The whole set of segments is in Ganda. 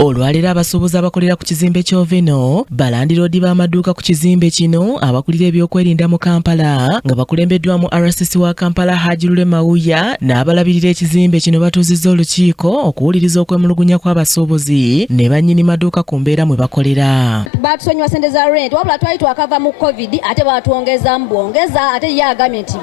Olwaleero abasuubuzi abakolera ku kizimbe ky'Ovino balandiroodi b'amaduuka ku kizimbe kino abakulira ebyokwerinda mu Kampala nga bakulembeddwamu Rcc wa Kampala Hajirule Mawuya n'abalabirira ekizimbe kino batuuzizza olukiiko okuwuliriza okwemulugunya kw'abasuubuzi ne bannyini maduuka ku mbeera mwe bakolera. Batusonyiwa ssente za rent wabula twali twakava mu COVID ate baatwongezaamu bwongeza ate ye agambye nti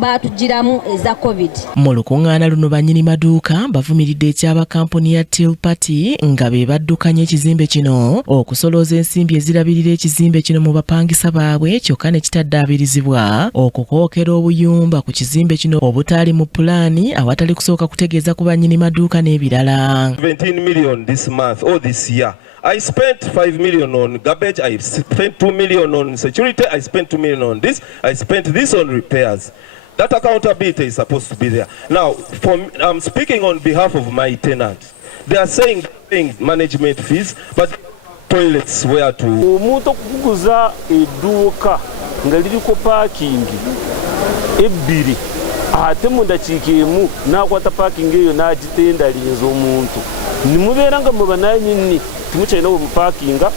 baatugiramu eza COVID. Mu lukuŋŋaana luno bannyini maduuka bavumiridde ekyaba kampuni ya Till Party nga be baddukanya ekizimbe kino okusolooza ensimbi ezirabirira ekizimbe kino mu bapangisa baabwe kyokka ne kitaddabirizibwa okukookera obuyumba ku kizimbe kino obutaali mu pulaani awatali kusooka kutegeeza ku bannyini maduuka n'ebirala. 17 million this month or this year. I spent 5 million on garbage, I spent 2 million on security, I spent 2 million on this, I spent this on repairs. That accountability is supposed to be there. Now, I'm speaking on behalf of my tenants. They are saying management fees, but toilets where to. Omuntu okuguza edduuka nga liriko parking ebbiri ate mu ndakiika emu n'akwata parking eyo n'agitendalinza omuntu nimubeera nga mwe bananyini timukyalinawo mu parkinga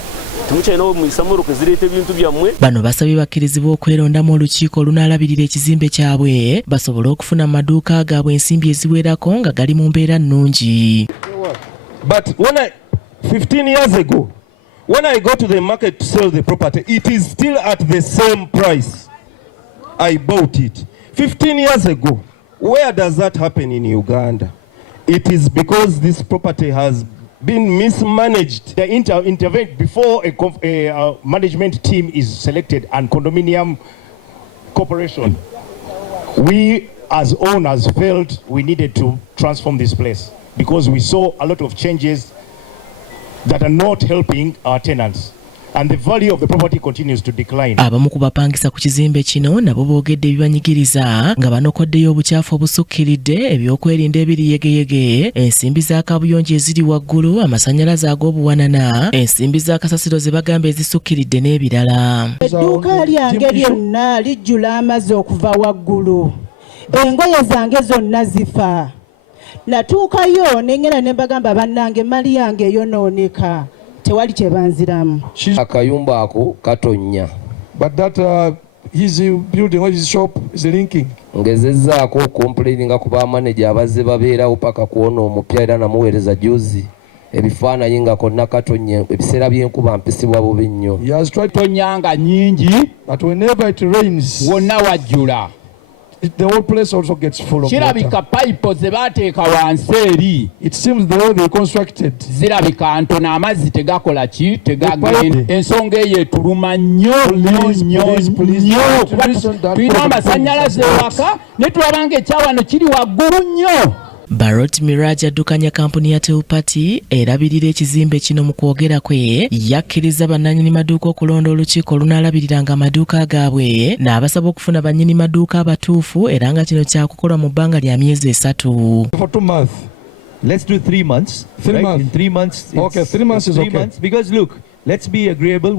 timukyalinawo muyisa motoka ezireeta ebintu byammwe. Bano basabye bakkirizibwa okwerondamu olukiiko olunaalabirira ekizimbe kyabwe basobole okufuna mu maduuka gaabwe ensimbi eziwerako nga gali mu mbeera nnungi. But 15 years ago, when I go to the market to sell the property, it is still at the same price I bought it. 15 years ago, where does that happen in Uganda? It is because this property has been mismanaged. They intervene before a management team is selected and condominium corporation. We as owners felt we needed to transform this place because we saw a lot of changes that are not helping our tenants. And the value of the property continues to decline. Abamu ku bapangisa ku kizimbe kino nabo boogedde ebibanyigiriza nga banokoddeyo obukyafu obusukkiridde ebyokwerinda ebiri yegeyege ensimbi za kabuyonjo eziri waggulu amasannyalaze ag'obuwanana ensimbi za kasasiro ze bagamba ezisukkiridde n'ebirala. Edduuka lyange lyonna lijjula amazzi okuva waggulu engoye zange zonna zifa natuukayo nengenda ne mbagamba bannange emmali yange eyonooneka tewali kyebanziramu. Akayumba ako katonya. But that his building or his shop is linking. Ngezezzaako complaininga ku bamanager abazze babeerawo paka kuona omupya era namuweereza juzi ebifaananyi nga konna katonya ebiseera by'enkuba mpisibwa bubi nnyo. He has tried tonyanga nyingi but whenever it rains wonna wajjula. The whole place also gets full of water. Kirabika pipe ze bateeka wansi eri. It seems the way they constructed. Zirabika ntono amazzi tegakola ki tegagenda. Ensonga eyo etuluma nnyo nnyo. Tulina amasannyalaze ewaka ne tulaba ng'ekyawano kiri waggulu nnyo. Barot Mirage addukanya kampuni ya Till Party erabirira ekizimbe kino mu kwogera kwe yakkiriza bannannyini maduuka okulonda olukiiko olunaalabiranga amaduuka gaabwe n'abasaba okufuna bannyini maduuka abatuufu era nga kino kyakukolwa mu bbanga lya myezi 3. For 2 months. Let's do 3 months. 3 right? months. In 3 months. Okay, 3 months is 3 okay. months, because look, let's be agreeable.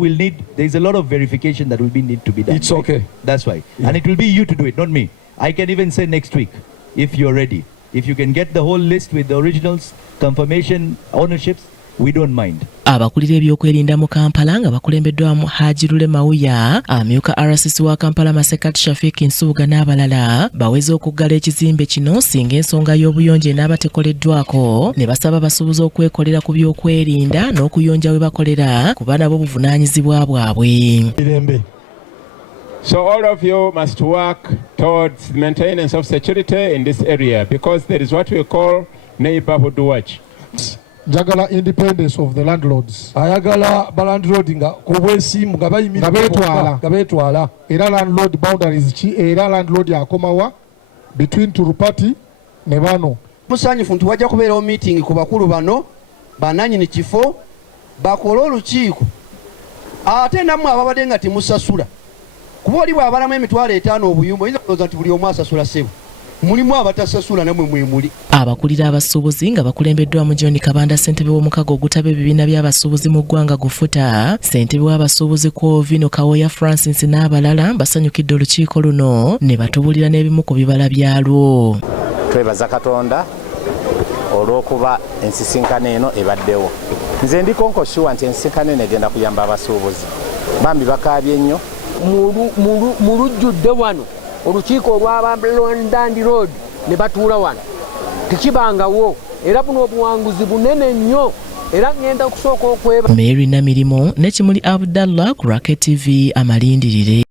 There's a lot of verification that will need to be done. It's right? Okay. That's why. Yeah. And it will be you to do it, not me. I can even say next week if you're ready. If you can get the whole list with the originals, confirmation, ownerships, we don't mind. Abakulira ebyokwerinda mu Kampala nga bakulembeddwamu Hajirule Mawuya, amyuka Rcc wa Kampala Masekati Shafik Nsubuga n'abalala baweze okuggala ekizimbe kino singa ensonga y'obuyonjo enaaba tekoleddwako ne basaba abasuubuzi okwekolera ku byokwerinda n'okuyonja we bakolera kuba nabo buvunaanyizibwa bwabwe. So all of you must work towards the maintenance of security in this area because there is what we call neighborhood watch. Jagala independence of the landlords. Ayagala balandlord nga kubwesimu gabetwala era landlord boundaries ki era landlord akomawa between Turupati ne bano. Musanyifu nti wajja kubeerawo meeting ku bakulu bano bananyini kifo bakola olukiiko ate nammwe ababadde nga temusasula kuba oli bw'abalamu emitwalo 5 obuyumba oyinza kulowooza nti buli omu asasula ssebo mulimu abatasasula namwe mwemuli. Abakulira abasuubuzi nga bakulembeddwamu John Kabanda ssentebe w'omukago ogutaba ebibiina by'abasuubuzi mu ggwanga gufuta ssentebe w'abasuubuzi ku Ovino Kawoya Francis n'abalala basanyukidde olukiiko luno ne batubulira n'ebimu ku bibala byalwo. twebaza Katonda olw'okuba ensisinkano eno ebaddewo. Nze ndi konkosuwa nti ensisinkano eno egenda kuyamba abasuubuzi. Bambi bakaabye nnyo. Mu lujjudde wano olukiiko olw'Abandandi Road ne batuula wano tekibangawo era buno obuwanguzi bunene nnyo era ngenda kusooka okweba. Mary Namirimo ne Kimuli Abdallah ku Rcc TV amalindirire.